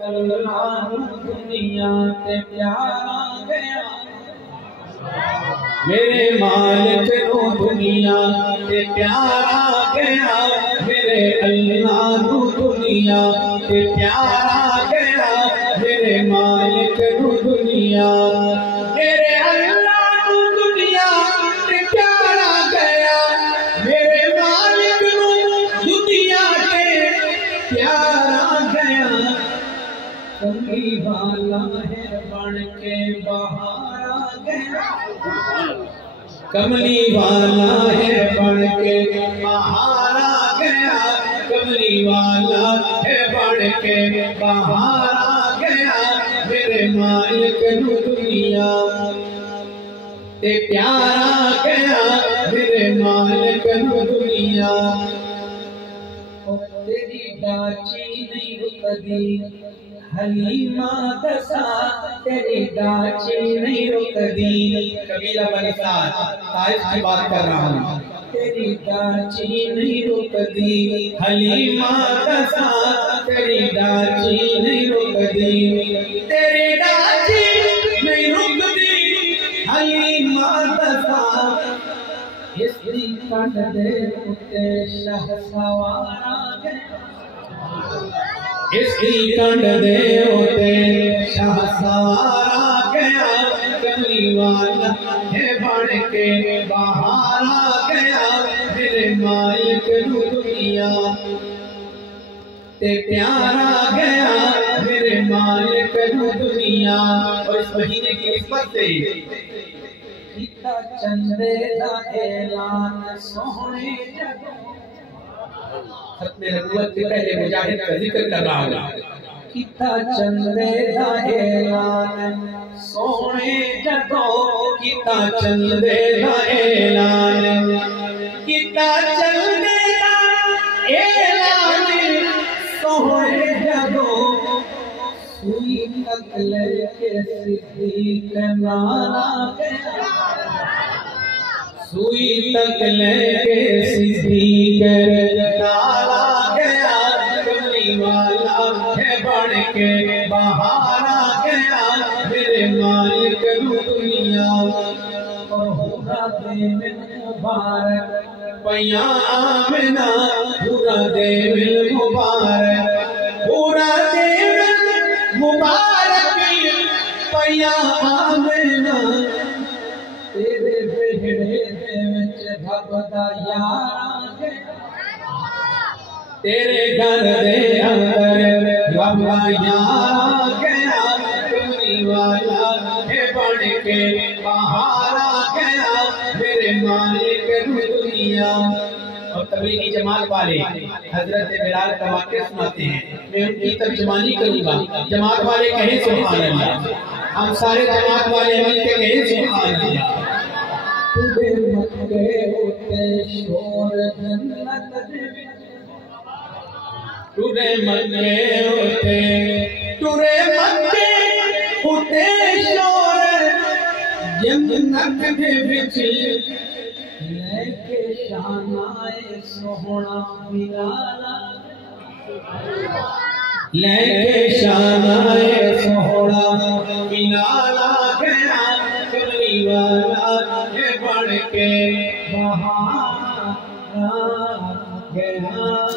اللہ دنیا تے پیارا گیا میرے مالک نو دنیا تے پیارا گیا میرے اللہ نو دنیا تے پیارا گیا میرے مالک نو دنیا میرے اللہ نو دنیا تے پیارا گیا میرے مالک نو دنیا تے پیارا گیا کملی والا ہے بن کے باہر آ گیا کملی والا ہے بن کے باہر آ گیا کملی والا ہے بن کے باہر آ گیا میرے مالک نو دنیا تے پیارا گیا میرے مالک نو دنیا تیری ڈاچی نہیں رکدی حلیمہ دسا تیری ڈاچی نہیں رکدی قبیلہ بنی سعد طائف کی بات کر رہا ہوں تیری ڈاچی نہیں رکدی حلیمہ دسا تیری ڈاچی نہیں رکدی تیری ڈاچی نہیں رکدی حلیمہ دسا اس دی کنڈ دے اتے شاہ سوار آ گیا اس کی کنڈ دے اتے شاہ سوار آ گیا کملی والا ہے بن کے باہر آ گیا میرے مالک نو دنیا تے پیارا گیا میرے مالک نو دنیا اور اس مہینے کی نسبت سے کیتا چندے دا اعلان سونے جگہ ختم نبوت کے پہلے مجاہد کا ذکر کر رہا ہوں کیتا چندے دا اعلان سونے جگہ کیتا چندے دا اعلان کیتا چندے دا اعلان سونے جگہ سوئی تک لے کے صدیق نالا گیا سوئی تک لے کے صدیق نالا گیا کملی والا ہے بن کے باہر آ گیا میرے مالک نو دنیا اور ہورا دے من مبارک پیاں آمنہ ہورا دے من مبارک ہورا دے مبارک پیاں آمنہ تیرے بہڑے دے وچ بھبدا یار گیا تیرے گھر دے اندر بھبدا یار گیا کملی والا ہے بن کے باہر آ گیا میرے مالک نو دنیا اور تبلیغی جماعت والے حضرت بلال کا واقعہ سناتے ہیں میں ان کی ترجمانی کروں گا جماعت والے کہیں سبحان اللہ ہم سارے جماعت والے مل کے کہیں سبحان اللہ تُرے مکے اُتے شور جنت تُرے مکے اُتے شور جنت دے وچ لے کے شانائے سوہنا بلالا لے کے شانائے سوہنا بلالا